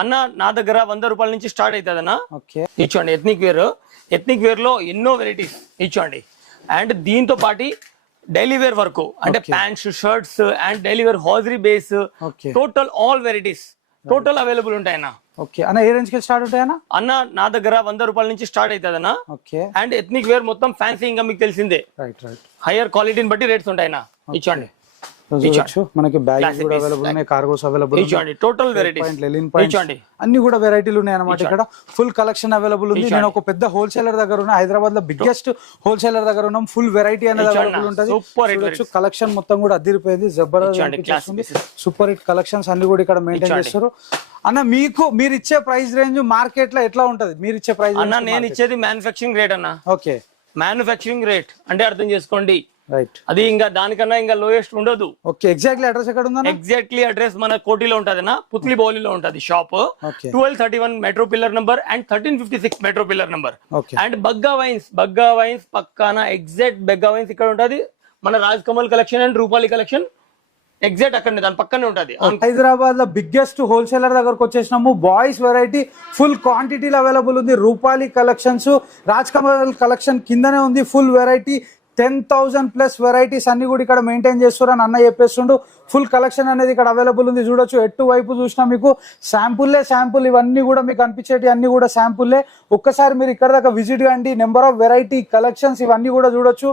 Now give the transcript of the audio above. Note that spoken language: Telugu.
అన్న నా దగ్గర 100 రూపాయల నుంచి స్టార్ట్ అవుతుంది అన్న. ఓకే ఇచ్చోండి ఎథ్నిక్ వేర్ లో ఎన్నో వెరైటీస్ ఇచ్చోండి. అండ్ దీంతో పాటు డైలీ వేర్ వరకు అంటే pants shirts and daily wear హాజరీ base okay total all varieties total available ఉంటాయన్న. ఓకే అన్న ఏ రేంజ్ కి స్టార్ట్ ఉంటాయన్నా? అన్న నా దగ్గర 100 రూపాయల నుంచి స్టార్ట్ అవుతుంది అన్న. ఓకే అండ్ ఎథ్నిక్ వేర్ మొత్తం ఫ్యాన్సీ ఇంకా మీకు తెలిసిందే, రైట్ రైట్ హైయర్ క్వాలిటీని బట్టి రేట్స్ ఉంటాయన్న. ఇచ్చోండి చూడొచ్చు మనకి బ్యాగ్స్ కూడా అవైలబుల్ ఉన్నాయి, కార్గోస్ అవైలబుల్ ఇచ్చోండి టోటల్ వెరైటీస్ లెలిన్ పాయింట్స్ ఇచ్చోండి. అన్ని కూడా వెరైటీలు ఉన్నాయి అన్నమాట. ఇక్కడ ఫుల్ కలెక్షన్ అవైలబుల్ ఉంది. నేను ఒక పెద్ద హోల్సేలర్ దగ్గర ఉన్నా, హైదరాబాద్ లో బిగ్గెస్ట్ హోల్సేలర్ దగ్గర ఉన్నాం. ఫుల్ వెరైటీ అనేది అవైలబుల్ ఉంటుంది. చూడొచ్చు కలెక్షన్ మొత్తం కూడా అదిరిపోయింది, జబర్దస్త్ సూపర్ హిట్ కలెక్షన్స్ అన్ని కూడా ఇక్కడ మెయింటైన్ చేస్తారు అన్న. మీరు ఇచ్చే ప్రైస్ రేంజ్ మార్కెట్ లో ఎట్లా ఉంటది? మీరు ఇచ్చే ప్రైస్ అన్న నేను ఇచ్చేది మ్యానుఫ్యాక్చరింగ్ రేట్ అన్న. ఓకే మ్యానుఫ్యాక్చరింగ్ రేట్ అంటే అర్థం చేసుకోండి, రైట్. అది ఇంకా దానికన్నా ఇంకా లోయెస్ట్ ఉండదు. ఓకే ఎగ్జాక్ట్లీ అడ్రస్ ఎక్కడ ఉందన్న? ఎగ్జాక్ట్లీ అడ్రస్ మన కోటిలో ఉంటది అన్న, పుత్లి బౌలిలో ఉంటది shop. Okay 1231 metro pillar number and 1356 metro pillar number. Okay and Bagga wines పక్కన ఎగ్జాక్ట్ బగ్గా వైన్స్ ఇక్కడ ఉంటది. మన Raj Kamal collection and Rupali collection exact అక్కడ దాని పక్కనే ఉంటది. హైదరాబాద్ లో బిగ్గెస్ట్ హోల్సేలర్ దగ్గరకు వచ్చేసినాము. బాయ్స్ వెరైటీ ఫుల్ క్వాంటిటీలో అవైలబుల్ ఉంది. రూపాలి కలెక్షన్స్, రాజ్ కమల్ కలెక్షన్ కిందనే ఉంది. ఫుల్ వెరైటీ 10,000+ వెరైటీస్ అన్ని కూడా ఇక్కడ మెయింటైన్ చేస్తారు అని అన్న చెప్పేస్తుండు. ఫుల్ కలెక్షన్ అనేది ఇక్కడ అవైలబుల్ ఉంది. చూడొచ్చు ఎటు వైపు చూసినా మీకు శాంపుల్ ఇవన్నీ కూడా మీకు అనిపించేటి అన్ని కూడా శాంపుల్లే. ఒక్కసారి మీరు ఇక్కడ దాకా విజిట్ కండి. నెంబర్ ఆఫ్ వెరైటీ కలెక్షన్స్ ఇవన్నీ కూడా చూడొచ్చు.